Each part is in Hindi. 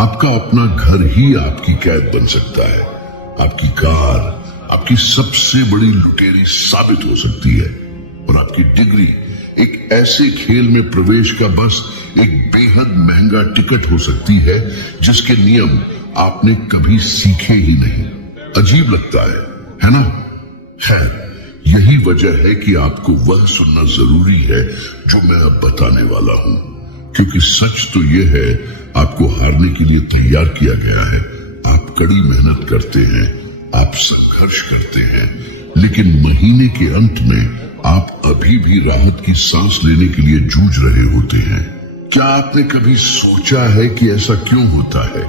आपका अपना घर ही आपकी कैद बन सकता है। आपकी कार आपकी सबसे बड़ी लुटेरी साबित हो सकती है और आपकी डिग्री एक ऐसे खेल में प्रवेश का बस एक बेहद महंगा टिकट हो सकती है जिसके नियम आपने कभी सीखे ही नहीं। अजीब लगता है ना? खैर, यही वजह है कि आपको वह सुनना जरूरी है जो मैं अब बताने वाला हूं, क्योंकि सच तो यह है आपको हारने के लिए तैयार किया गया है। आप कड़ी मेहनत करते हैं, आप संघर्ष करते हैं, लेकिन महीने के अंत में आप अभी भी राहत की सांस लेने के लिए जूझ रहे होते हैं। क्या आपने कभी सोचा है कि ऐसा क्यों होता है?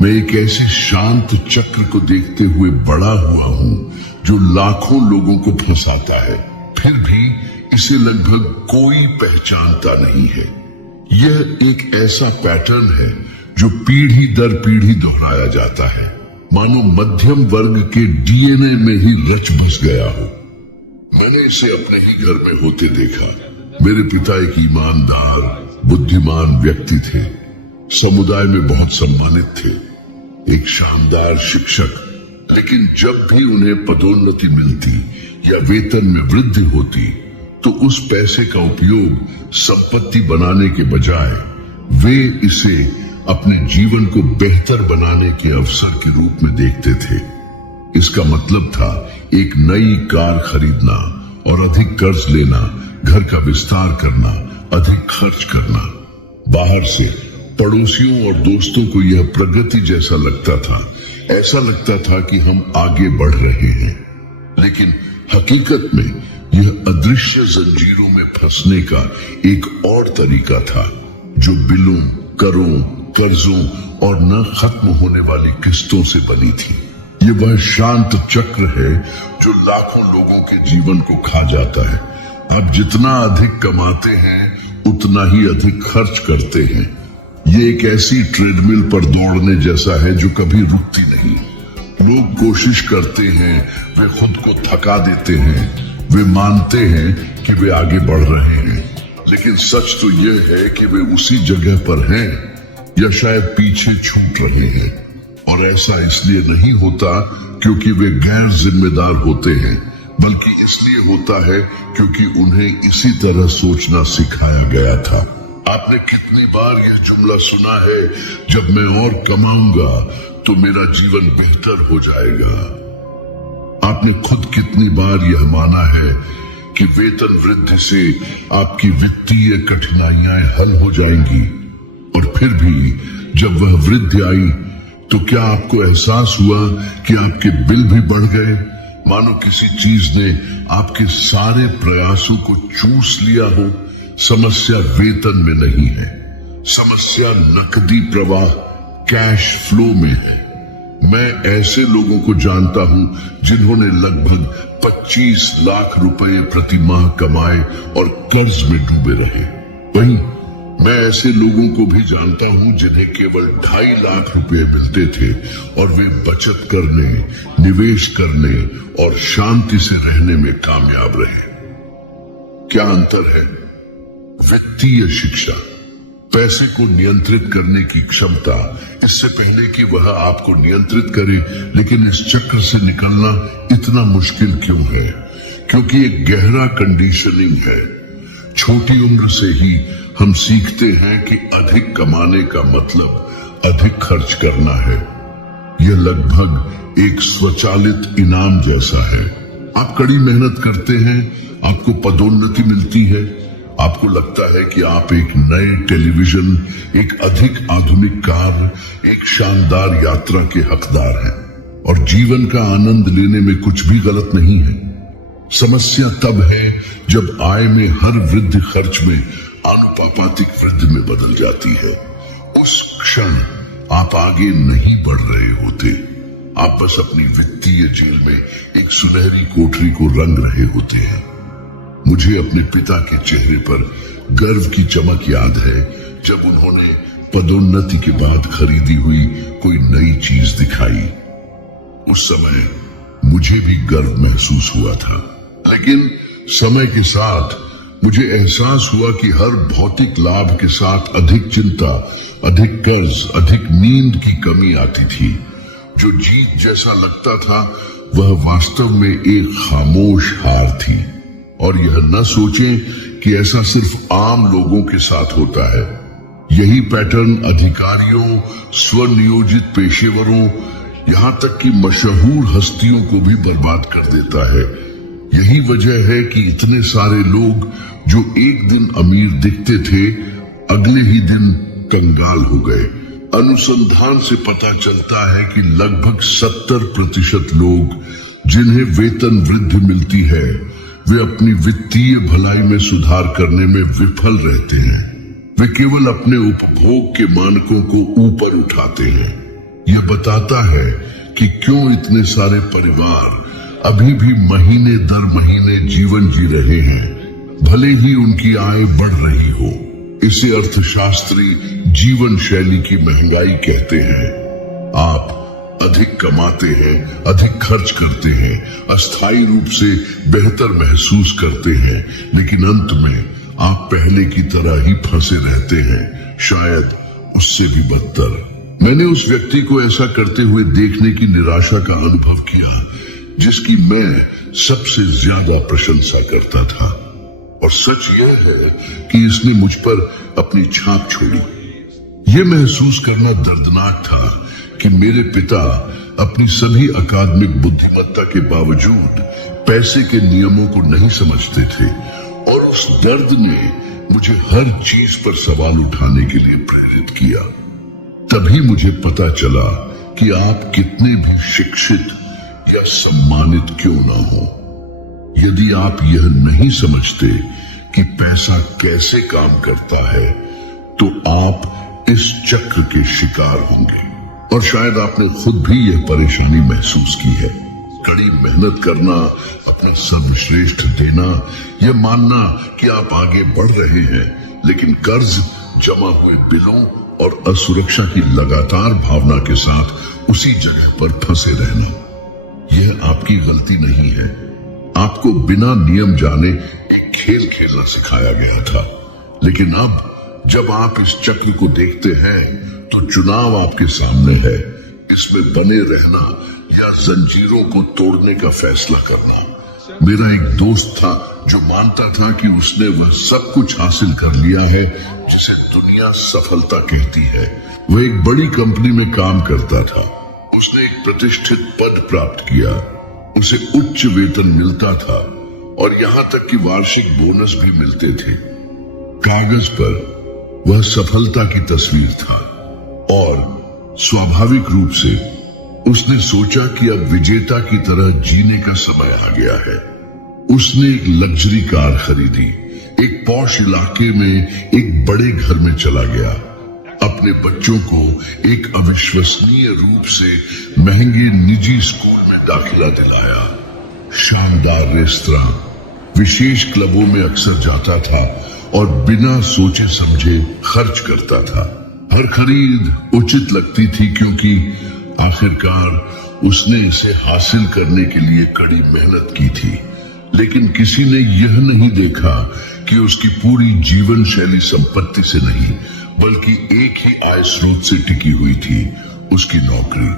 मैं एक ऐसे शांत चक्र को देखते हुए बड़ा हुआ हूं जो लाखों लोगों को फंसाता है, फिर भी इसे लगभग कोई पहचानता नहीं है। यह एक ऐसा पैटर्न है जो पीढ़ी दर पीढ़ी दोहराया जाता है, मानो मध्यम वर्ग के डीएनए में ही रच बस गया हो। मैंने इसे अपने ही घर में होते देखा। मेरे पिता एक ईमानदार, बुद्धिमान व्यक्ति थे, समुदाय में बहुत सम्मानित थे, एक शानदार शिक्षक। लेकिन जब भी उन्हें पदोन्नति मिलती या वेतन में वृद्धि होती तो उस पैसे का उपयोग संपत्ति बनाने के बजाय वे इसे अपने जीवन को बेहतर बनाने के अवसर के रूप में देखते थे। इसका मतलब था एक नई कार खरीदना और अधिक कर्ज लेना, घर का विस्तार करना, अधिक खर्च करना। बाहर से पड़ोसियों और दोस्तों को यह प्रगति जैसा लगता था। ऐसा लगता था कि हम आगे बढ़ रहे हैं, लेकिन हकीकत में यह अदृश्य जंजीरों में फंसने का एक और तरीका था जो बिलों, करों, कर्जों और न खत्म होने वाली किस्तों से बनी थी। ये वह शांत चक्र है जो लाखों लोगों के जीवन को खा जाता है। आप जितना अधिक कमाते हैं उतना ही अधिक खर्च करते हैं। ये एक ऐसी ट्रेडमिल पर दौड़ने जैसा है जो कभी रुकती नहीं। लोग कोशिश करते हैं, वे खुद को थका देते हैं, वे मानते हैं कि वे आगे बढ़ रहे हैं, लेकिन सच तो यह है कि वे उसी जगह पर हैं या शायद पीछे छूट रहे हैं। और ऐसा इसलिए नहीं होता क्योंकि वे गैर जिम्मेदार होते हैं, बल्कि इसलिए होता है क्योंकि उन्हें इसी तरह सोचना सिखाया गया था। आपने कितनी बार यह जुमला सुना है, जब मैं और कमाऊंगा तो मेरा जीवन बेहतर हो जाएगा। आपने खुद कितनी बार यह माना है कि वेतन वृद्धि से आपकी वित्तीय कठिनाइयां हल हो जाएंगी, और फिर भी जब वह वृद्धि आई तो क्या आपको एहसास हुआ कि आपके बिल भी बढ़ गए, मानो किसी चीज ने आपके सारे प्रयासों को चूस लिया हो। समस्या वेतन में नहीं है, समस्या नकदी प्रवाह, कैश फ्लो में है। मैं ऐसे लोगों को जानता हूं जिन्होंने लगभग 25 लाख रुपए प्रति माह कमाए और कर्ज में डूबे रहे। वहीं मैं ऐसे लोगों को भी जानता हूं जिन्हें केवल 2.5 लाख रुपए मिलते थे और वे बचत करने, निवेश करने और शांति से रहने में कामयाब रहे। क्या अंतर है? वित्तीय शिक्षा, पैसे को नियंत्रित करने की क्षमता, इससे पहले कि वह आपको नियंत्रित करे। लेकिन इस चक्र से निकलना इतना मुश्किल क्यों है? क्योंकि एक गहरा कंडीशनिंग है। छोटी उम्र से ही हम सीखते हैं कि अधिक कमाने का मतलब अधिक खर्च करना है। यह लगभग एक स्वचालित इनाम जैसा है। आप कड़ी मेहनत करते हैं, आपको पदोन्नति मिलती है, आपको लगता है कि आप एक नए टेलीविजन, एक अधिक आधुनिक कार, एक शानदार यात्रा के हकदार हैं, और जीवन का आनंद लेने में कुछ भी गलत नहीं है। समस्या तब है जब आय में हर वृद्धि खर्च में आनुपातिक वृद्धि में बदल जाती है। उस क्षण आप आगे नहीं बढ़ रहे होते, आप बस अपनी वित्तीय जेल में एक सुनहरी कोठरी को रंग रहे होते हैं। मुझे अपने पिता के चेहरे पर गर्व की चमक याद है जब उन्होंने पदोन्नति के बाद खरीदी हुई कोई नई चीज दिखाई। उस समय मुझे भी गर्व महसूस हुआ था, लेकिन समय के साथ मुझे एहसास हुआ कि हर भौतिक लाभ के साथ अधिक चिंता अधिक कर्ज, अधिक नींद की कमी आती थी। जो जीत जैसा लगता था वह वास्तव में एक खामोश हार थी। और यह न सोचें कि ऐसा सिर्फ आम लोगों के साथ होता है। यही पैटर्न अधिकारियों, स्वनियोजित पेशेवरों, यहां तक कि मशहूर हस्तियों को भी बर्बाद कर देता है। यही वजह है कि इतने सारे लोग जो एक दिन अमीर दिखते थे, अगले ही दिन कंगाल हो गए। अनुसंधान से पता चलता है कि लगभग 70% लोग जिन्हें वेतन वृद्धि मिलती है, वे अपनी वित्तीय भलाई में सुधार करने में विफल रहते हैं। वे केवल अपने उपभोग के मानकों को ऊपर उठाते हैं। यह बताता है कि क्यों इतने सारे परिवार अभी भी महीने दर महीने जीवन जी रहे हैं, भले ही उनकी आय बढ़ रही हो। इसे अर्थशास्त्री जीवन शैली की महंगाई कहते हैं। आप अधिक कमाते हैं, अधिक खर्च करते हैं, अस्थायी रूप से बेहतर महसूस करते हैं, लेकिन अंत में आप पहले की तरह ही फंसे रहते हैं, शायद उससे भी बदतर। मैंने उस व्यक्ति को ऐसा करते हुए देखने की निराशा का अनुभव किया जिसकी मैं सबसे ज्यादा प्रशंसा करता था। और सच यह है कि इसने मुझ पर अपनी छाप छोड़ी। यह महसूस करना दर्दनाक था कि मेरे पिता अपनी सभी अकादमिक बुद्धिमत्ता के बावजूद पैसे के नियमों को नहीं समझते थे, और उस दर्द ने मुझे हर चीज पर सवाल उठाने के लिए प्रेरित किया। तभी मुझे पता चला कि आप कितने भी शिक्षित या सम्मानित क्यों ना हो, यदि आप यह नहीं समझते कि पैसा कैसे काम करता है, तो आप इस चक्र के शिकार होंगे। और शायद आपने खुद भी यह परेशानी महसूस की है। कड़ी मेहनत करना, अपना सर्वश्रेष्ठ देना, यह मानना कि आप आगे बढ़ रहे हैं, लेकिन कर्ज, जमा हुए बिलों और असुरक्षा की लगातार भावना के साथ उसी जगह पर फंसे रहना, यह आपकी गलती नहीं है। आपको बिना नियम जाने एक खेल खेलना सिखाया गया था, लेकिन अब जब आप इस चक्र को देखते हैं तो चुनाव आपके सामने है, इसमें बने रहना या जंजीरों को तोड़ने का फैसला करना। मेरा एक दोस्त था जो मानता था कि उसने वह सब कुछ हासिल कर लिया है जिसे दुनिया सफलता कहती है। वह एक बड़ी कंपनी में काम करता था, उसने एक प्रतिष्ठित पद प्राप्त किया, उसे उच्च वेतन मिलता था और यहाँ तक कि वार्षिक बोनस भी मिलते थे। कागज पर वह सफलता की तस्वीर था और स्वाभाविक रूप से उसने सोचा कि अब विजेता की तरह जीने का समय आ गया है। उसने एक लग्जरी कार खरीदी, एक पॉश इलाके में एक बड़े घर में चला गया, अपने बच्चों को एक अविश्वसनीय रूप से महंगे निजी स्कूल में दाखिला दिलाया, शानदार रेस्तरां, विशेष क्लबों में अक्सर जाता था और बिना सोचे समझे खर्च करता था। हर खरीद उचित लगती थी क्योंकि आखिरकार उसने इसे हासिल करने के लिए कड़ी मेहनत की थी। लेकिन किसी ने यह नहीं देखा कि उसकी पूरी जीवन शैली संपत्ति से नहीं बल्कि एक ही आय स्रोत से टिकी हुई थी, उसकी नौकरी।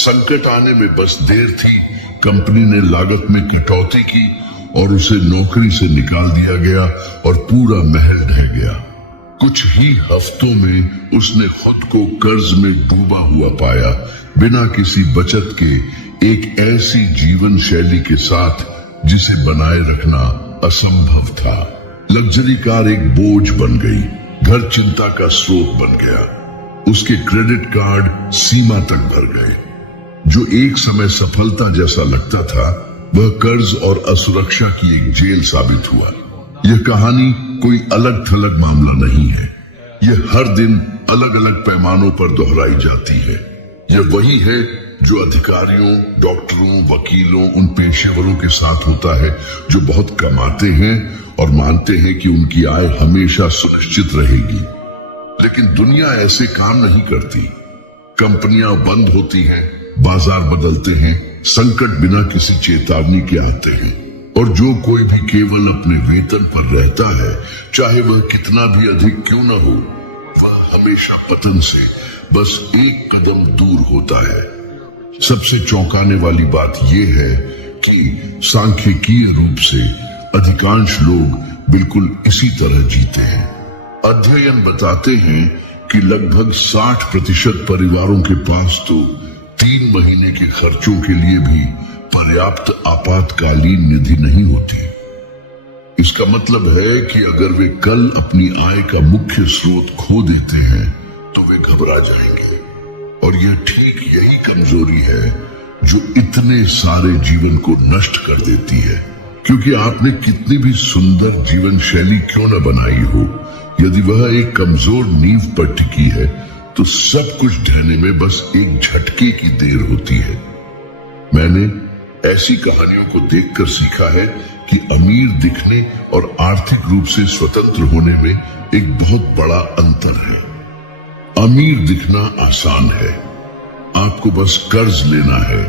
संकट आने में बस देर थी, कंपनी ने लागत में कटौती की और उसे नौकरी से निकाल दिया गया और पूरा महल ढह गया। कुछ ही हफ्तों में उसने खुद को कर्ज में डूबा हुआ पाया, बिना किसी बचत के, एक ऐसी जीवन शैली के साथ जिसे बनाए रखना असंभव था। लग्जरी कार एक बोझ बन गई, घर चिंता का स्रोत बन गया, उसके क्रेडिट कार्ड सीमा तक भर गए। जो एक समय सफलता जैसा लगता था वह कर्ज और असुरक्षा की एक जेल साबित हुआ। यह कहानी कोई अलग थलग मामला नहीं है, यह हर दिन अलग अलग पैमानों पर दोहराई जाती है। यह वही है जो अधिकारियों, डॉक्टरों, वकीलों, उन पेशेवरों के साथ होता है जो बहुत कमाते हैं और मानते हैं कि उनकी आय हमेशा सुनिश्चित रहेगी। लेकिन दुनिया ऐसे काम नहीं करती। कंपनियां बंद होती हैं, बाजार बदलते हैं, संकट बिना किसी चेतावनी के आते हैं, और जो कोई भी केवल अपने वेतन पर रहता है, चाहे वह कितना भी अधिक क्यों न हो, वह हमेशा पतन से बस एक कदम दूर होता है। सबसे चौंकाने वाली बात यह है कि सांख्यिकीय रूप से अधिकांश लोग बिल्कुल इसी तरह जीते हैं। अध्ययन बताते हैं कि लगभग 60% परिवारों के पास तो 3 महीने के खर्चों के लिए भी पर्याप्त आपातकालीन निधि नहीं होती। इसका मतलब है कि अगर वे कल अपनी आय का मुख्य स्रोत खो देते हैं तो वे घबरा जाएंगे। और यह ठीक यही कमजोरी है जो इतने सारे जीवन को नष्ट कर देती है। क्योंकि आपने कितनी भी सुंदर जीवन शैली क्यों न बनाई हो, यदि वह एक कमजोर नींव पर टिकी है तो सब कुछ ढहने में बस एक झटके की देर होती है। मैंने ऐसी कहानियों को देखकर सीखा है कि अमीर दिखने और आर्थिक रूप से स्वतंत्र होने में एक बहुत बड़ा अंतर है। अमीर दिखना आसान है, आपको बस कर्ज लेना है,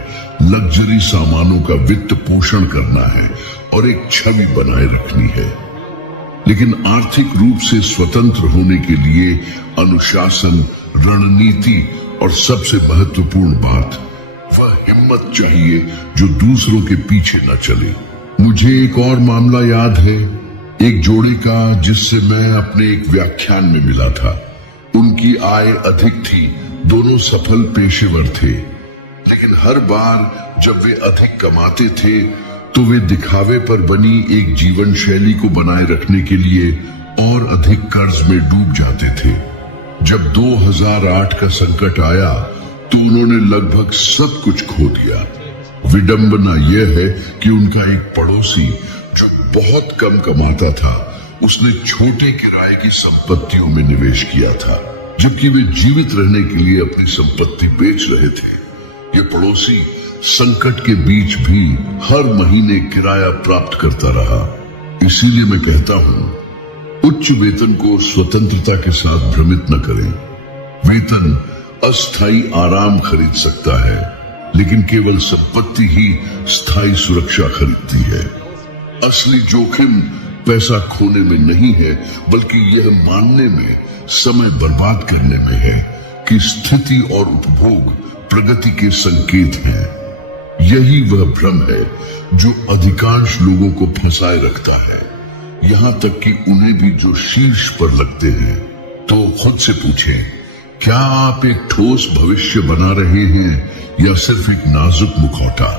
लग्जरी सामानों का वित्त पोषण करना है और एक छवि बनाए रखनी है। लेकिन आर्थिक रूप से स्वतंत्र होने के लिए अनुशासन, रणनीति और सबसे महत्वपूर्ण बात, वह हिम्मत चाहिए जो दूसरों के पीछे न चले। मुझे एक और मामला याद है, एक जोड़े का जिससे मैं अपने एक व्याख्यान में मिला था। उनकी आय अधिक थी, दोनों सफल पेशेवर थे, लेकिन हर बार जब वे अधिक कमाते थे तो वे दिखावे पर बनी एक जीवन शैली को बनाए रखने के लिए और अधिक कर्ज में डूब जाते थे। जब 2008 का संकट आया तो उन्होंने लगभग सब कुछ खो दिया। विडंबना यह है कि उनका एक पड़ोसी जो बहुत कम कमाता था, उसने छोटे किराए की संपत्तियों में निवेश किया था, जबकि वे जीवित रहने के लिए अपनी संपत्ति बेच रहे थे। ये पड़ोसी संकट के बीच भी हर महीने किराया प्राप्त करता रहा। इसीलिए मैं कहता हूं, उच्च वेतन को स्वतंत्रता के साथ भ्रमित न करें। वेतन अस्थायी आराम खरीद सकता है, लेकिन केवल संपत्ति ही स्थायी सुरक्षा खरीदती है। असली जोखिम पैसा खोने में नहीं है, बल्कि यह मानने में, समय बर्बाद करने में है कि स्थिति और उपभोग प्रगति के संकेत हैं। यही वह भ्रम है जो अधिकांश लोगों को फंसाए रखता है, यहां तक कि उन्हें भी जो शीर्ष पर लगते हैं। तो खुद से पूछें, क्या आप एक ठोस भविष्य बना रहे हैं या सिर्फ एक नाजुक मुखौटा?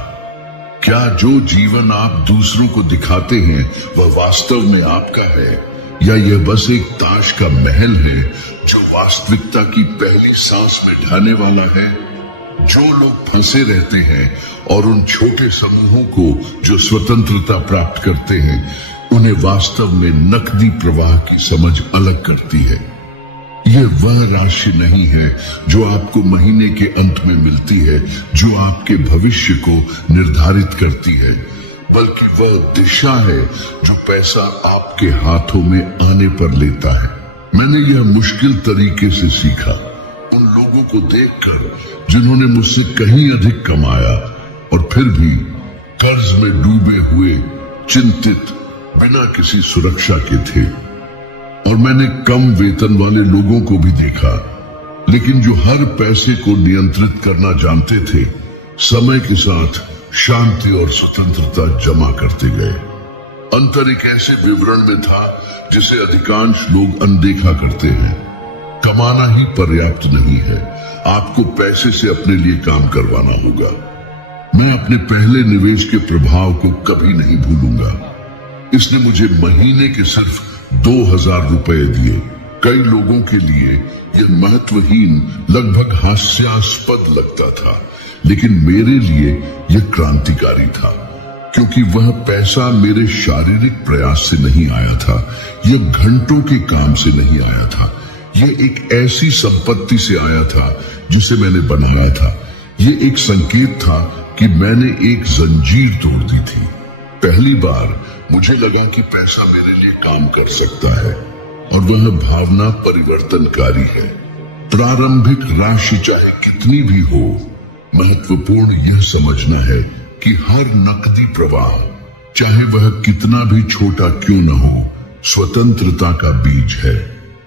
क्या जो जीवन आप दूसरों को दिखाते हैं वह वास्तव में आपका है, या यह बस एक ताश का महल है जो वास्तविकता की पहली सांस में ढाने वाला है? जो लोग फंसे रहते हैं और उन छोटे समूहों को जो स्वतंत्रता प्राप्त करते हैं, उन्हें वास्तव में नकदी प्रवाह की समझ अलग करती है। यह वह राशि नहीं है जो आपको महीने के अंत में मिलती है, जो आपके भविष्य को निर्धारित करती है, बल्कि वह दिशा है जो पैसा आपके हाथों में आने पर लेता है। मैंने यह मुश्किल तरीके से सीखा उन लोगों को देखकर जिन्होंने मुझसे कहीं अधिक कमाया और फिर भी कर्ज में डूबे हुए, चिंतित, बिना किसी सुरक्षा के थे। और मैंने कम वेतन वाले लोगों को भी देखा, लेकिन जो हर पैसे को नियंत्रित करना जानते थे, समय के साथ शांति और स्वतंत्रता जमा करते गए। अंतर एक ऐसे विवरण में था जिसे अधिकांश लोग अनदेखा करते हैं। कमाना ही पर्याप्त नहीं है, आपको पैसे से अपने लिए काम करवाना होगा। मैं अपने पहले निवेश के प्रभाव को कभी नहीं भूलूंगा। इसने मुझे महीने के सिर्फ 2000 रुपए दिए। कई लोगों के लिए यह महत्वहीन, लगभग हास्यास्पद लगता था, लेकिन मेरे लिए यह क्रांतिकारी था, क्योंकि वह पैसा मेरे शारीरिक प्रयास से नहीं आया था, यह घंटों के काम से नहीं आया था, यह एक ऐसी संपत्ति से आया था जिसे मैंने बनाया था। यह एक संकेत था कि मैंने एक जंजीर तोड़ दी थी। पहली बार मुझे लगा कि पैसा मेरे लिए काम कर सकता है, और वह भावना परिवर्तनकारी है। प्रारंभिक राशि चाहे कितनी भी हो, महत्वपूर्ण यह समझना है कि हर नकदी प्रवाह, चाहे वह कितना भी छोटा क्यों न हो, स्वतंत्रता का बीज है।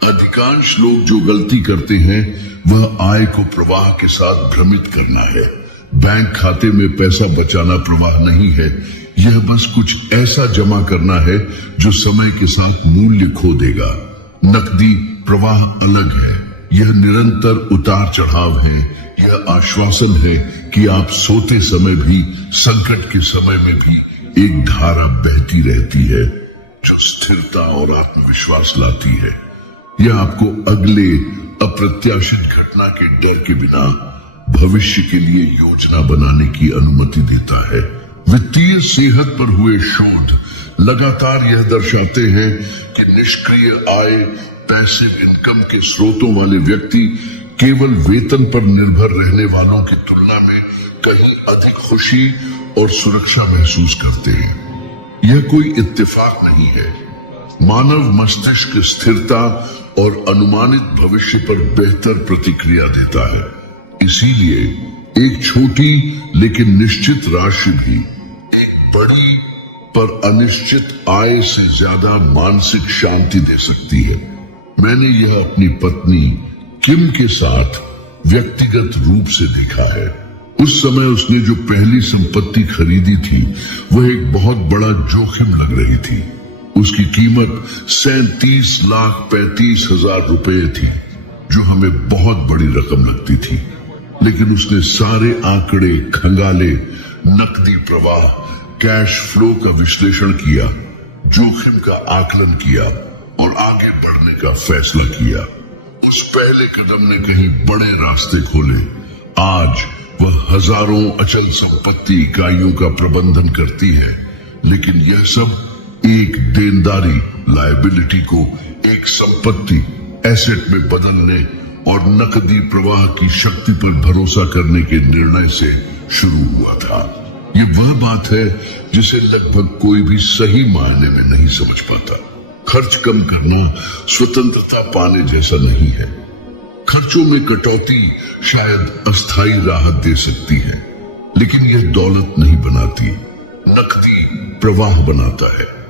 अधिकांश लोग जो गलती करते हैं वह आय को प्रवाह के साथ भ्रमित करना है। बैंक खाते में पैसा बचाना प्रवाह नहीं है, यह बस कुछ ऐसा जमा करना है जो समय के साथ मूल्य खो देगा। नकदी प्रवाह अलग है, यह निरंतर उतार चढ़ाव है। यह आश्वासन है कि आप सोते समय भी, संकट के समय में भी एक धारा बहती रहती है जो स्थिरता और आत्मविश्वास लाती है। यह आपको अगले अप्रत्याशित घटना के डर के बिना भविष्य के लिए योजना बनाने की अनुमति देता है। वित्तीय सेहत पर हुए शोध लगातार यह दर्शाते हैं कि निष्क्रिय आय, पैसिव इनकम के स्रोतों वाले व्यक्ति केवल वेतन पर निर्भर रहने वालों की तुलना में कहीं अधिक खुशी और सुरक्षा महसूस करते हैं। यह कोई इत्तेफाक नहीं है। मानव मस्तिष्क स्थिरता और अनुमानित भविष्य पर बेहतर प्रतिक्रिया देता है। इसीलिए एक छोटी लेकिन निश्चित राशि भी एक बड़ी पर अनिश्चित आय से ज्यादा मानसिक शांति दे सकती है। मैंने यह अपनी पत्नी किम के साथ व्यक्तिगत रूप से देखा है। उस समय उसने जो पहली संपत्ति खरीदी थी वह एक बहुत बड़ा जोखिम लग रही थी। उसकी कीमत 37,35,000 रुपए थी, जो हमें बहुत बड़ी रकम लगती थी। लेकिन उसने सारे आंकड़े खंगाले, नकदी प्रवाह, कैश फ्लो का विश्लेषण किया, जोखिम का आकलन किया और आगे बढ़ने का फैसला किया। उस पहले कदम ने कहीं बड़े रास्ते खोले। आज वह हजारों अचल संपत्ति इकाइयों का प्रबंधन करती है, लेकिन यह सब एक देनदारी, लायबिलिटी को एक संपत्ति, एसेट में बदलने और नकदी प्रवाह की शक्ति पर भरोसा करने के निर्णय से शुरू हुआ था। ये वह बात है जिसे लगभग कोई भी सही मायने में नहीं समझ पाता। खर्च कम करना स्वतंत्रता पाने जैसा नहीं है। खर्चों में कटौती शायद अस्थायी राहत दे सकती है, लेकिन यह दौलत नहीं बनाती, नकदी प्रवाह बनाता है।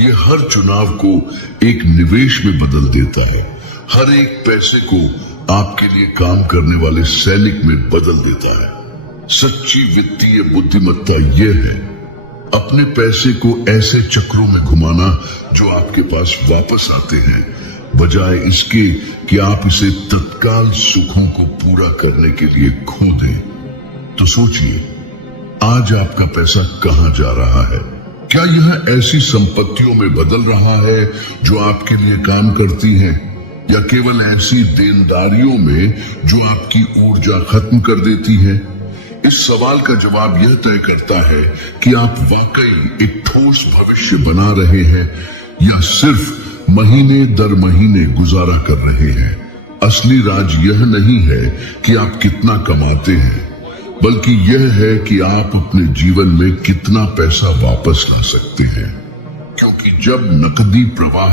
यह हर चुनाव को एक निवेश में बदल देता है, हर एक पैसे को आपके लिए काम करने वाले सैनिक में बदल देता है। सच्ची वित्तीय बुद्धिमत्ता यह है अपने पैसे को ऐसे चक्रों में घुमाना जो आपके पास वापस आते हैं, बजाय इसके कि आप इसे तत्काल सुखों को पूरा करने के लिए खो दें। तो सोचिए, आज आपका पैसा कहां जा रहा है? क्या यह ऐसी संपत्तियों में बदल रहा है जो आपके लिए काम करती हैं, या केवल ऐसी देनदारियों में जो आपकी ऊर्जा खत्म कर देती है? इस सवाल का जवाब यह तय करता है कि आप वाकई एक ठोस भविष्य बना रहे हैं या सिर्फ महीने दर महीने गुजारा कर रहे हैं। असली राज यह नहीं है कि आप कितना कमाते हैं, बल्कि यह है कि आप अपने जीवन में कितना पैसा वापस ला सकते हैं। क्योंकि जब नकदी प्रवाह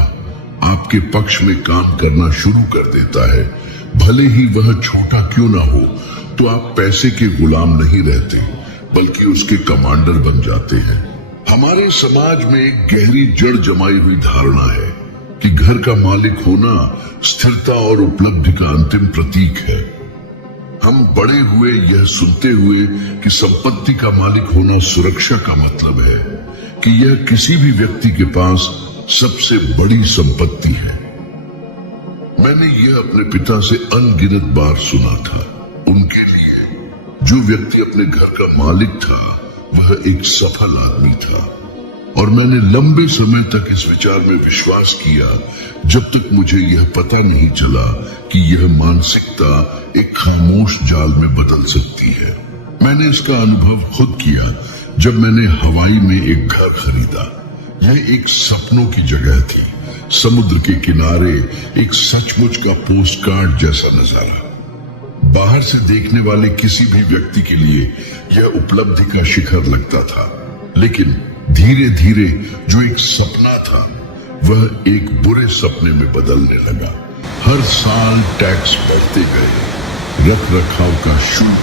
आपके पक्ष में काम करना शुरू कर देता है, भले ही वह छोटा क्यों ना हो, तो आप पैसे के गुलाम नहीं रहते, बल्कि उसके कमांडर बन जाते हैं। हमारे समाज में एक गहरी जड़ जमाई हुई धारणा है कि घर का मालिक होना स्थिरता और उपलब्धि का अंतिम प्रतीक है। हम बड़े हुए यह सुनते हुए कि संपत्ति का मालिक होना सुरक्षा का मतलब है, कि यह किसी भी व्यक्ति के पास सबसे बड़ी संपत्ति है। मैंने यह अपने पिता से अनगिनत बार सुना था। उनके लिए जो व्यक्ति अपने घर का मालिक था वह एक सफल आदमी था, और मैंने लंबे समय तक इस विचार में विश्वास किया जब तक मुझे यह पता नहीं चला कि यह मानसिकता एक खामोश जाल में बदल सकती है। मैंने इसका अनुभव खुद किया जब मैंने हवाई में एक घर खरीदा। यह एक सपनों की जगह थी, समुद्र के किनारे एक सचमुच का पोस्टकार्ड जैसा नजारा। बाहर से देखने वाले किसी भी व्यक्ति के लिए यह उपलब्धि का शिखर लगता था, लेकिन धीरे धीरे जो एक सपना था वह एक बुरे सपने में बदलने लगा। हर साल टैक्स बढ़ते गए, रख रखाव का शुल्क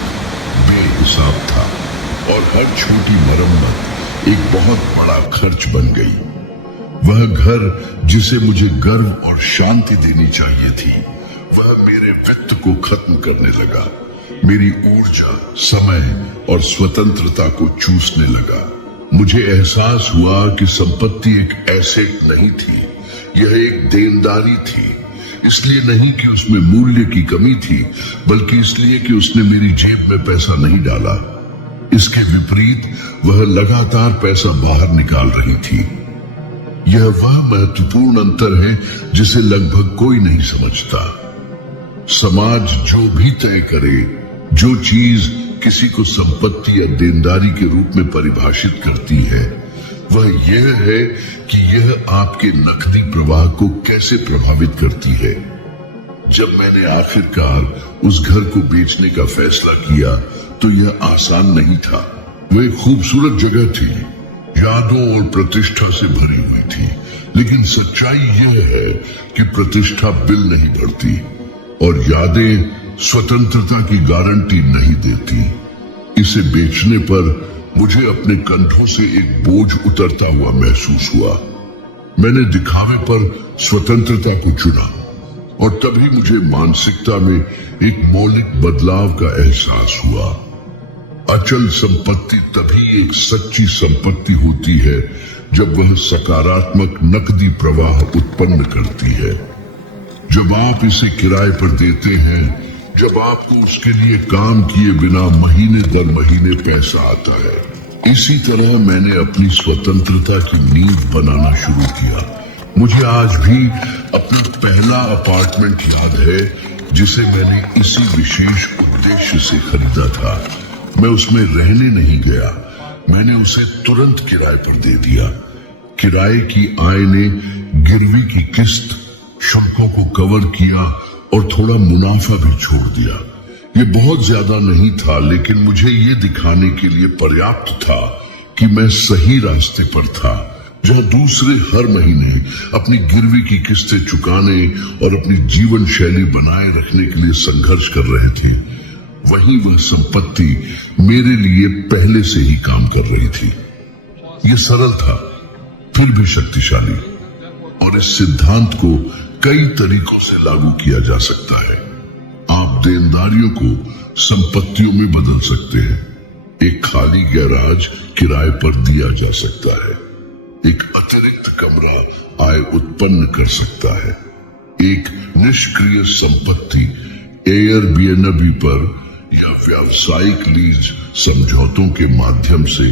बेहिसाब था, और हर छोटी मरम्मत एक बहुत बड़ा खर्च बन गई। वह घर जिसे मुझे गर्व और शांति देनी चाहिए थी, वह मेरे वित्त को खत्म करने लगा, मेरी ऊर्जा, समय और स्वतंत्रता को चूसने लगा। मुझे एहसास हुआ कि संपत्ति एक एसेट नहीं थी, यह एक देनदारी थी। इसलिए नहीं कि उसमें मूल्य की कमी थी, बल्कि इसलिए कि उसने मेरी जेब में पैसा नहीं डाला। इसके विपरीत वह लगातार पैसा बाहर निकाल रही थी। यह वह महत्वपूर्ण अंतर है जिसे लगभग कोई नहीं समझता। समाज जो भी तय करे, जो चीज किसी को संपत्ति या देनदारी के रूप में परिभाषित करती है, वह यह है कि यह आपके नकदी प्रवाह को कैसे प्रभावित करती है। जब मैंने आखिरकार उस घर को बेचने का फैसला किया तो यह आसान नहीं था। वह एक खूबसूरत जगह थी, यादों और प्रतिष्ठा से भरी हुई थी, लेकिन सच्चाई यह है कि प्रतिष्ठा बिल नहीं भरती और यादें स्वतंत्रता की गारंटी नहीं देती। इसे बेचने पर मुझे अपने कंधों से एक बोझ उतरता हुआ महसूस हुआ। मैंने दिखावे पर स्वतंत्रता को चुना और तभी मुझे मानसिकता में एक मौलिक बदलाव का एहसास हुआ। अचल संपत्ति तभी एक सच्ची संपत्ति होती है जब वह सकारात्मक नकदी प्रवाह उत्पन्न करती है। जब आप इसे किराए पर देते हैं, जब आपको उसके लिए काम किए बिना महीने दर महीने पैसा आता है। इसी तरह मैंने अपनी स्वतंत्रता की नींव बनाना शुरू किया। मुझे आज भी अपना पहला अपार्टमेंट याद है जिसे मैंने इसी विशेष उद्देश्य से खरीदा था। मैं उसमें रहने नहीं गया, मैंने उसे तुरंत किराए पर दे दिया। किराए की आय ने गिरवी की किस्त, शुल्कों को कवर किया और थोड़ा मुनाफा भी छोड़ दिया। ये बहुत ज्यादा नहीं था, लेकिन मुझे ये दिखाने के लिए पर्याप्त था कि मैं सही रास्ते पर था। जहां दूसरे हर महीने अपनी गिरवी की किस्तें चुकाने और अपनी जीवन शैली बनाए रखने के लिए संघर्ष कर रहे थे, वहीं वह संपत्ति मेरे लिए पहले से ही काम कर रही थी। यह सरल था, फिर भी शक्तिशाली, और इस सिद्धांत को कई तरीकों से लागू किया जा सकता है। आप देनदारियों को संपत्तियों में बदल सकते हैं। एक खाली गैराज किराए पर दिया जा सकता है। एक अतिरिक्त कमरा आय उत्पन्न कर सकता है। एक निष्क्रिय संपत्ति एयरबीएनबी पर या व्यावसायिक लीज समझौतों के माध्यम से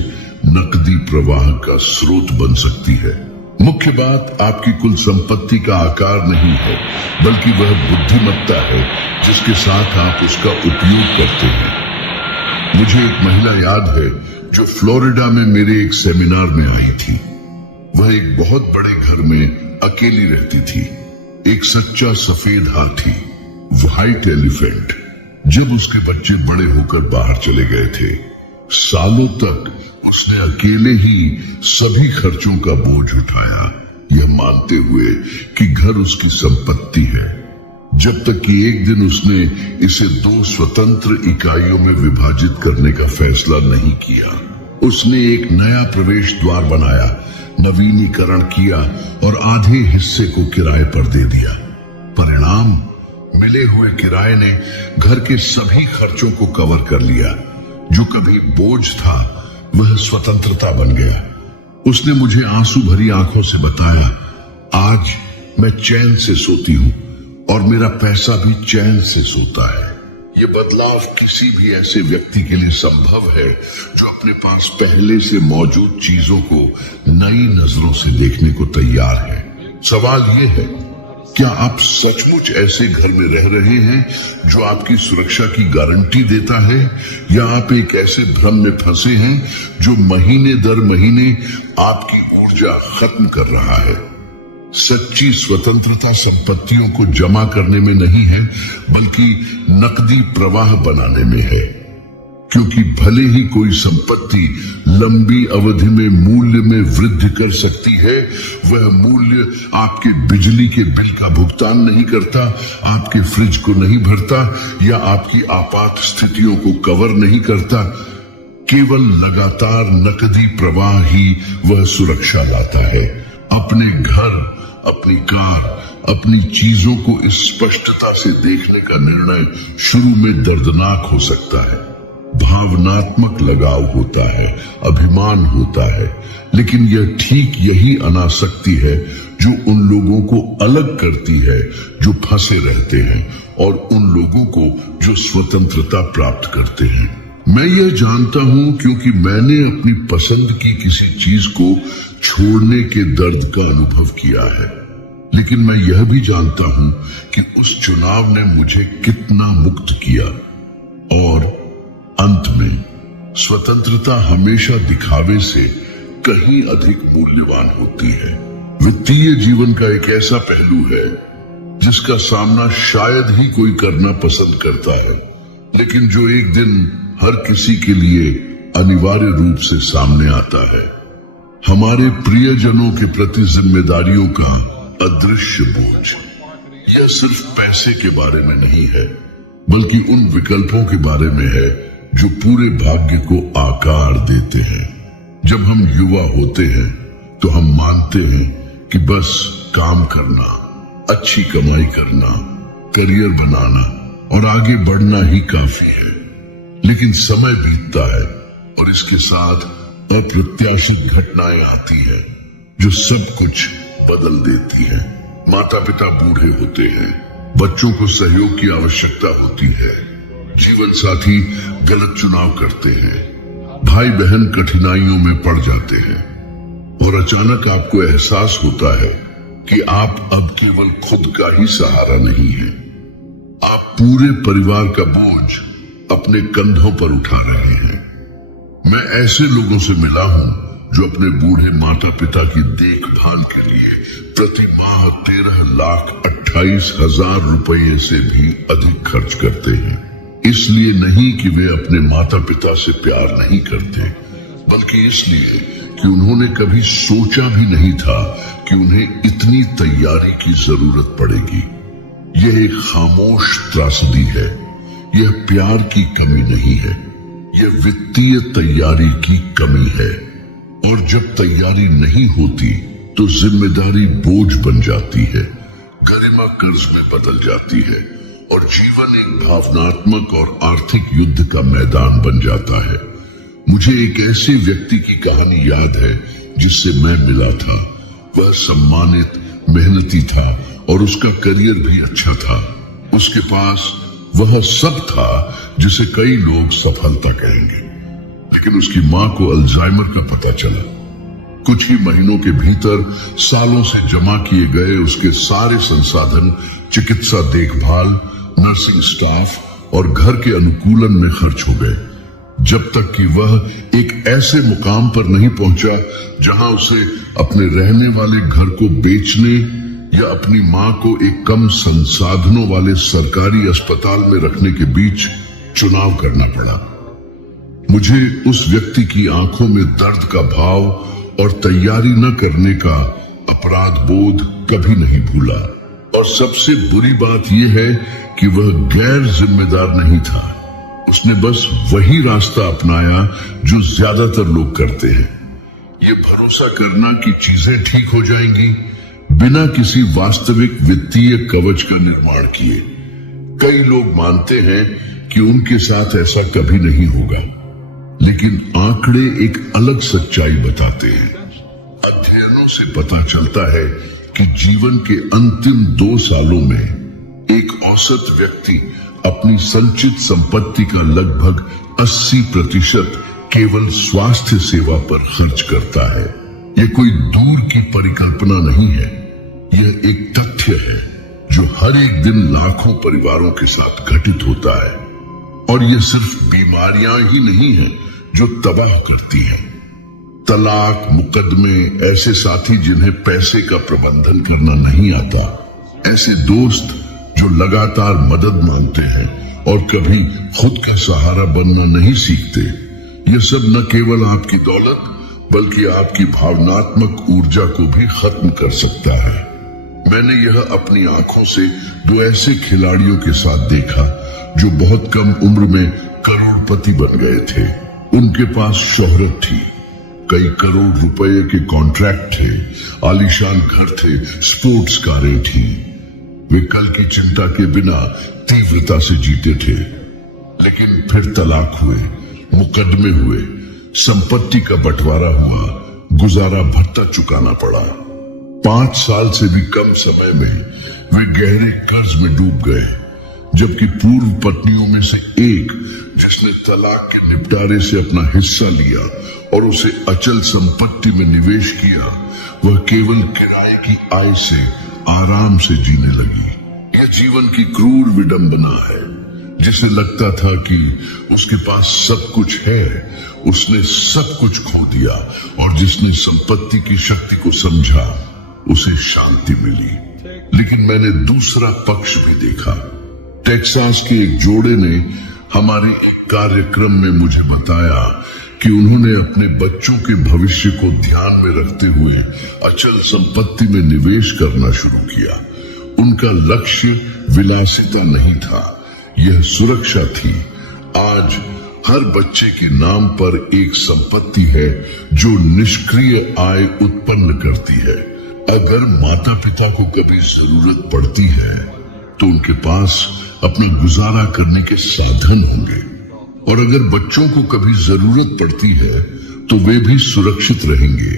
नकदी प्रवाह का स्रोत बन सकती है। मुख्य बात आपकी कुल संपत्ति का आकार नहीं है, बल्कि वह बुद्धिमत्ता है जिसके साथ आप उसका उपयोग करते हैं। मुझे एक महिला याद है जो फ्लोरिडा में मेरे एक सेमिनार में आई थी। वह एक बहुत बड़े घर में अकेली रहती थी। एक सच्चा सफेद हाथी, व्हाइट एलिफेंट। जब उसके बच्चे बड़े होकर बाहर चले गए थे, सालों तक उसने अकेले ही सभी खर्चों का बोझ उठाया, यह मानते हुए कि घर उसकी संपत्ति है, जब तक कि एक दिन उसने इसे 2 स्वतंत्र इकाइयों में विभाजित करने का फैसला नहीं किया। उसने एक नया प्रवेश द्वार बनाया, नवीनीकरण किया और आधे हिस्से को किराए पर दे दिया। परिणाम, मिले हुए किराए ने घर के सभी खर्चों को कवर कर लिया। जो कभी बोझ था वह स्वतंत्रता बन गया। उसने मुझे आंसू भरी आंखों से बताया, आज मैं चैन से सोती हूँ और मेरा पैसा भी चैन से सोता है। ये बदलाव किसी भी ऐसे व्यक्ति के लिए संभव है जो अपने पास पहले से मौजूद चीजों को नई नजरों से देखने को तैयार है। सवाल यह है, क्या आप सचमुच ऐसे घर में रह रहे हैं जो आपकी सुरक्षा की गारंटी देता है, या आप एक ऐसे भ्रम में फंसे हैं जो महीने दर महीने आपकी ऊर्जा खत्म कर रहा है? सच्ची स्वतंत्रता संपत्तियों को जमा करने में नहीं है, बल्कि नकदी प्रवाह बनाने में है। क्योंकि भले ही कोई संपत्ति लंबी अवधि में मूल्य में वृद्धि कर सकती है, वह मूल्य आपके बिजली के बिल का भुगतान नहीं करता, आपके फ्रिज को नहीं भरता या आपकी आपात स्थितियों को कवर नहीं करता। केवल लगातार नकदी प्रवाह ही वह सुरक्षा लाता है। अपने घर, अपनी कार, अपनी चीजों को स्पष्टता से देखने का निर्णय शुरू में दर्दनाक हो सकता है। भावनात्मक लगाव होता है, अभिमान होता है, लेकिन यह ठीक यही अनासक्ति है जो उन लोगों को अलग करती है जो फंसे रहते हैं और उन लोगों को जो स्वतंत्रता प्राप्त करते हैं। मैं यह जानता हूं क्योंकि मैंने अपनी पसंद की किसी चीज को छोड़ने के दर्द का अनुभव किया है, लेकिन मैं यह भी जानता हूं कि उस चुनाव ने मुझे कितना मुक्त किया। और अंत में स्वतंत्रता हमेशा दिखावे से कहीं अधिक मूल्यवान होती है। वित्तीय जीवन का एक ऐसा पहलू है जिसका सामना शायद ही कोई करना पसंद करता है, लेकिन जो एक दिन हर किसी के लिए अनिवार्य रूप से सामने आता है। हमारे प्रियजनों के प्रति जिम्मेदारियों का अदृश्य बोझ। यह सिर्फ पैसे के बारे में नहीं है, बल्कि उन विकल्पों के बारे में है जो पूरे भाग्य को आकार देते हैं। जब हम युवा होते हैं तो हम मानते हैं कि बस काम करना, अच्छी कमाई करना, करियर बनाना और आगे बढ़ना ही काफी है। लेकिन समय बीतता है और इसके साथ अप्रत्याशित घटनाएं आती हैं जो सब कुछ बदल देती हैं। माता पिता बूढ़े होते हैं, बच्चों को सहयोग की आवश्यकता होती है, जीवन साथी गलत चुनाव करते हैं, भाई बहन कठिनाइयों में पड़ जाते हैं और अचानक आपको एहसास होता है कि आप अब केवल खुद का ही सहारा नहीं है। आप पूरे परिवार का बोझ अपने कंधों पर उठा रहे हैं। मैं ऐसे लोगों से मिला हूं जो अपने बूढ़े माता पिता की देखभाल के लिए प्रति माह 13,28,000 रुपये से भी अधिक खर्च करते हैं। इसलिए नहीं कि वे अपने माता पिता से प्यार नहीं करते, बल्कि इसलिए कि उन्होंने कभी सोचा भी नहीं था कि उन्हें इतनी तैयारी की जरूरत पड़ेगी। यह एक खामोश त्रासदी है। यह प्यार की कमी नहीं है, यह वित्तीय तैयारी की कमी है। और जब तैयारी नहीं होती तो जिम्मेदारी बोझ बन जाती है, गरिमा कर्ज में बदल जाती है और जीवन एक भावनात्मक और आर्थिक युद्ध का मैदान बन जाता है। मुझे एक ऐसे व्यक्ति की कहानी याद है जिससे मैं मिला था। वह सम्मानित, मेहनती था और उसका करियर भी अच्छा था। उसके पास वह सब था जिसे कई लोग सफलता कहेंगे, लेकिन उसकी मां को अल्जाइमर का पता चला। कुछ ही महीनों के भीतर सालों से जमा किए गए उसके सारे संसाधन चिकित्सा देखभाल, नर्सिंग स्टाफ और घर के अनुकूलन में खर्च हो गए, जब तक कि वह एक ऐसे मुकाम पर नहीं पहुंचा जहां उसे अपने रहने वाले घर को बेचने या अपनी मां को एक कम संसाधनों वाले सरकारी अस्पताल में रखने के बीच चुनाव करना पड़ा। मुझे उस व्यक्ति की आंखों में दर्द का भाव और तैयारी न करने का अपराध बोध कभी नहीं भूला। और सबसे बुरी बात यह है कि वह गैर जिम्मेदार नहीं था। उसने बस वही रास्ता अपनाया जो ज्यादातर लोग करते हैं, ये भरोसा करना कि चीजें ठीक हो जाएंगी बिना किसी वास्तविक वित्तीय कवच का निर्माण किए। कई लोग मानते हैं कि उनके साथ ऐसा कभी नहीं होगा, लेकिन आंकड़े एक अलग सच्चाई बताते हैं। अध्ययनों से पता चलता है कि जीवन के अंतिम 2 सालों में एक औसत व्यक्ति अपनी संचित संपत्ति का लगभग 80% केवल स्वास्थ्य सेवा पर खर्च करता है। यह कोई दूर की परिकल्पना नहीं है, यह एक तथ्य है जो हर एक दिन लाखों परिवारों के साथ घटित होता है। और यह सिर्फ बीमारियां ही नहीं हैं जो तबाह करती हैं। तलाक, मुकदमे, ऐसे साथी जिन्हें पैसे का प्रबंधन करना नहीं आता, ऐसे दोस्त जो लगातार मदद मांगते हैं और कभी खुद का सहारा बनना नहीं सीखते, यह सब न केवल आपकी दौलत बल्कि आपकी भावनात्मक ऊर्जा को भी खत्म कर सकता है। मैंने यह अपनी आंखों से 2 ऐसे खिलाड़ियों के साथ देखा जो बहुत कम उम्र में करोड़पति बन गए थे। उनके पास शोहरत थी, कई करोड़ रुपए के कॉन्ट्रैक्ट थे, आलीशान घर थे, स्पोर्ट्स कारें थी। वे कल की चिंता के बिना तीव्रता से जीते थे। लेकिन फिर तलाक हुए, मुकदमे हुए, संपत्ति का बंटवारा हुआ, गुजारा भत्ता चुकाना पड़ा। 5 साल से भी कम समय में वे गहरे कर्ज में डूब गए। जबकि पूर्व पत्नियों में से एक, जिसने तलाक के निपटारे से अपना हिस्सा लिया और उसे अचल संपत्ति में निवेश किया, वह केवल किराए की आय से आराम से जीने लगी। यह जीवन की क्रूर विडंबना है। जिसे लगता था कि उसके पास सब कुछ है, उसने सब कुछ खो दिया, और जिसने संपत्ति की शक्ति को समझा, उसे शांति मिली। लेकिन मैंने दूसरा पक्ष भी देखा। टेक्सास के एक जोड़े ने हमारे एक कार्यक्रम में मुझे बताया कि उन्होंने अपने बच्चों के भविष्य को ध्यान में रखते हुए अचल संपत्ति में निवेश करना शुरू किया। उनका लक्ष्य विलासिता नहीं था, यह सुरक्षा थी। आज हर बच्चे के नाम पर एक संपत्ति है जो निष्क्रिय आय उत्पन्न करती है। अगर माता पिता को कभी जरूरत पड़ती है तो उनके पास अपना गुजारा करने के साधन होंगे, और अगर बच्चों को कभी जरूरत पड़ती है तो वे भी सुरक्षित रहेंगे।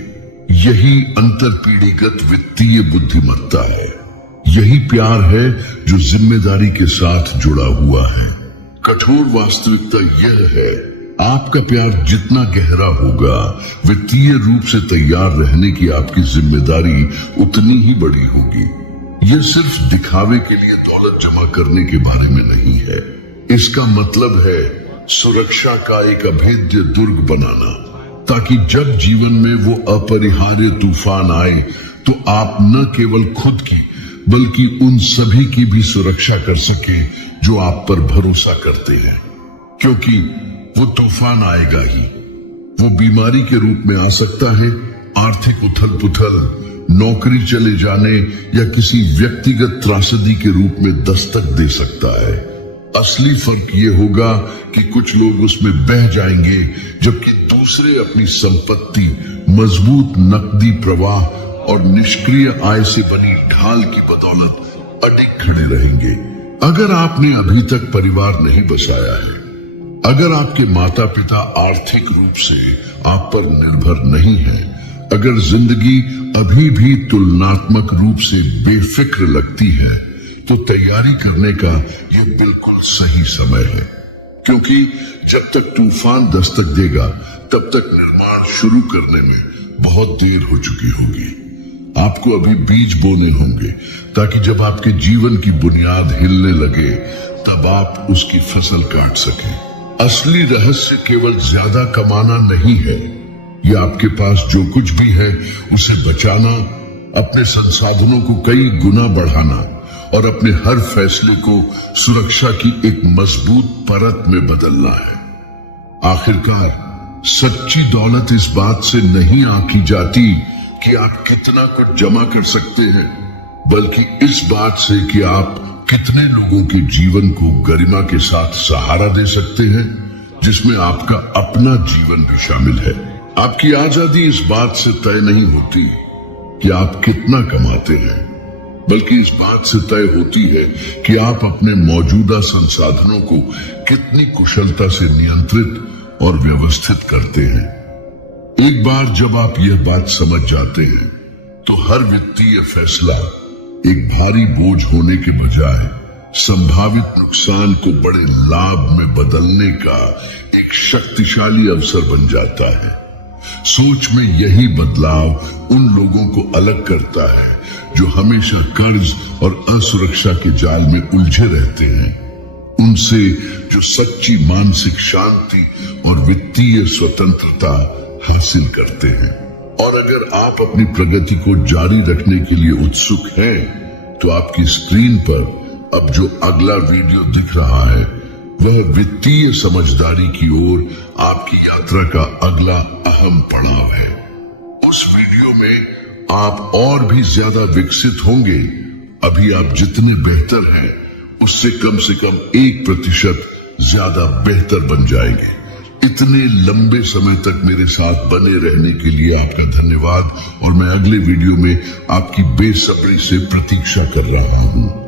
यही अंतरपीढ़ीगत वित्तीय बुद्धिमत्ता है। यही प्यार है जो जिम्मेदारी के साथ जुड़ा हुआ है। कठोर वास्तविकता यह है, आपका प्यार जितना गहरा होगा, वित्तीय रूप से तैयार रहने की आपकी जिम्मेदारी उतनी ही बड़ी होगी। यह सिर्फ दिखावे के लिए दौलत जमा करने के बारे में नहीं है। इसका मतलब है सुरक्षा का एक अभेद्य दुर्ग बनाना, ताकि जब जीवन में वो अपरिहार्य तूफान आए तो आप न केवल खुद की बल्कि उन सभी की भी सुरक्षा कर सके जो आप पर भरोसा करते हैं। क्योंकि वो तूफान आएगा ही। वो बीमारी के रूप में आ सकता है, आर्थिक उथल पुथल, नौकरी चले जाने या किसी व्यक्तिगत त्रासदी के रूप में दस्तक दे सकता है। असली फर्क ये होगा कि कुछ लोग उसमें बह जाएंगे, जबकि दूसरे अपनी संपत्ति, मजबूत नकदी प्रवाह और निष्क्रिय आय से बनी ढाल की बदौलत अडिग खड़े रहेंगे। अगर आपने अभी तक परिवार नहीं बसाया है, अगर आपके माता पिता आर्थिक रूप से आप पर निर्भर नहीं है, अगर जिंदगी अभी भी तुलनात्मक रूप से बेफिक्र लगती है, तो तैयारी करने का यह बिल्कुल सही समय है। क्योंकि जब तक तूफान दस्तक देगा, तब तक निर्माण शुरू करने में बहुत देर हो चुकी होगी। आपको अभी बीज बोने होंगे, ताकि जब आपके जीवन की बुनियाद हिलने लगे, तब आप उसकी फसल काट सकें। असली रहस्य केवल ज्यादा कमाना नहीं है, यह आपके पास जो कुछ भी है उसे बचाना, अपने संसाधनों को कई गुना बढ़ाना और अपने हर फैसले को सुरक्षा की एक मजबूत परत में बदलना है। आखिरकार सच्ची दौलत इस बात से नहीं आंकी जाती कि आप कितना कुछ जमा कर सकते हैं, बल्कि इस बात से कि आप कितने लोगों के जीवन को गरिमा के साथ सहारा दे सकते हैं, जिसमें आपका अपना जीवन भी शामिल है। आपकी आजादी इस बात से तय नहीं होती कि आप कितना कमाते हैं, बल्कि इस बात से तय होती है कि आप अपने मौजूदा संसाधनों को कितनी कुशलता से नियंत्रित और व्यवस्थित करते हैं। एक बार जब आप यह बात समझ जाते हैं, तो हर वित्तीय फैसला एक भारी बोझ होने के बजाय संभावित नुकसान को बड़े लाभ में बदलने का एक शक्तिशाली अवसर बन जाता है। सोच में यही बदलाव उन लोगों को अलग करता है जो हमेशा कर्ज और असुरक्षा के जाल में उलझे रहते हैं, उनसे जो सच्ची मानसिक शांति और वित्तीय स्वतंत्रता हासिल करते हैं। और अगर आप अपनी प्रगति को जारी रखने के लिए उत्सुक हैं, तो आपकी स्क्रीन पर अब जो अगला वीडियो दिख रहा है, वह वित्तीय समझदारी की ओर आपकी यात्रा का अगला अहम पड़ाव है। उस वीडियो में आप और भी ज्यादा विकसित होंगे। अभी आप जितने बेहतर हैं, उससे कम से कम 1% ज्यादा बेहतर बन जाएंगे। इतने लंबे समय तक मेरे साथ बने रहने के लिए आपका धन्यवाद और मैं अगले वीडियो में आपकी बेसब्री से प्रतीक्षा कर रहा हूं।